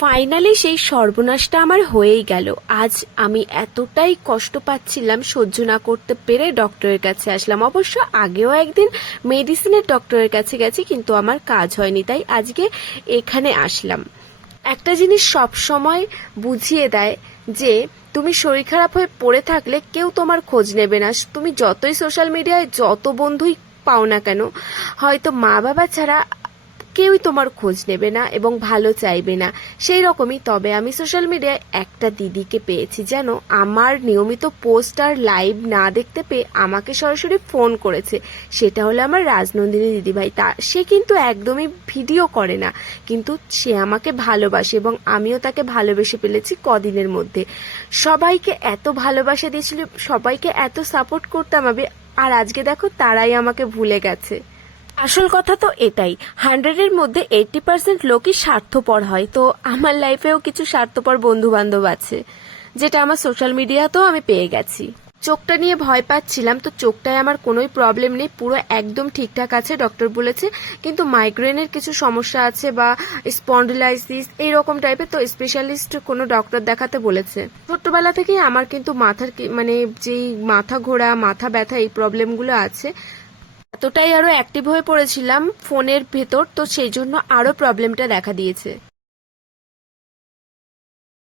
Finally সেই সর্বনাশটা আমার হয়েই গেল। আজ আমি এতটাই কষ্ট পাচ্ছিলাম, সহ্য না করতে পেরে ডক্টরের কাছে আসলাম। অবশ্য আগেও একদিন মেডিসিনের ডক্টরের কাছে গেছি, কিন্তু আমার কাজ হয়নি, তাই আজকে এখানে আসলাম। একটা জিনিস সব সময় বুঝিয়ে দেয় যে, তুমি শরীর খারাপ হয়ে পড়ে থাকলে কেউ তোমার খোঁজ নেবে না। তুমি যতই সোশ্যাল মিডিয়ায় যত বন্ধুই পাও না কেন, হয়তো মা বাবা ছাড়া কেউই তোমার খোঁজ নেবে না এবং ভালো চাইবে না। সেই রকমই তবে আমি সোশ্যাল মিডিয়ায় একটা দিদিকে পেয়েছি যেন আমার নিয়মিত পোস্ট আর লাইভ না দেখতে পেয়ে আমাকে সরাসরি ফোন করেছে। সেটা হলো আমার রাজনন্দিনী দিদিভাই। তা, সে কিন্তু একদমই ভিডিও করে না। কিন্তু সে আমাকে ভালোবাসে এবং আমিও তাকে ভালোবেসে ফেলেছি কদিনের মধ্যে। সবাইকে এত ভালোবাসা দিয়েছিল, সবাইকে এত সাপোর্ট করতাম আমি। আর আজকে দেখো তারাই আমাকে ভুলে গেছে। আসল কথা তো এটাই হান্ড্রেডের মধ্যে এইটটি পার্সেন্ট লোকই স্বার্থপর হয়। তো আমার লাইফেও কিছু স্বার্থপর বন্ধু বান্ধব আছে, যেটা আমার সোশ্যাল মিডিয়াতেও আমি পেয়ে গেছি। চোখটা নিয়ে ভয় পাচ্ছিলাম, তো চোখটায় আমার কোনোই প্রবলেম নেই, পুরো একদম ঠিকঠাক আছে ডক্টর বলেছে। কিন্তু মাইগ্রেনের কিছু সমস্যা আছে বা স্পন্ডিলাইসিস এইরকম টাইপের তো স্পেশালিস্ট কোনো ডক্টর দেখাতে বলেছে। ছোট্টবেলা থেকেই আমার কিন্তু মাথার মানে যেই মাথা ঘোরা, মাথা ব্যথা, এই প্রবলেমগুলো আছে। এতটাই আরও অ্যাক্টিভ হয়ে পড়েছিলাম ফোনের ভেতর তো সেই জন্য আরও প্রবলেমটা দেখা দিয়েছে।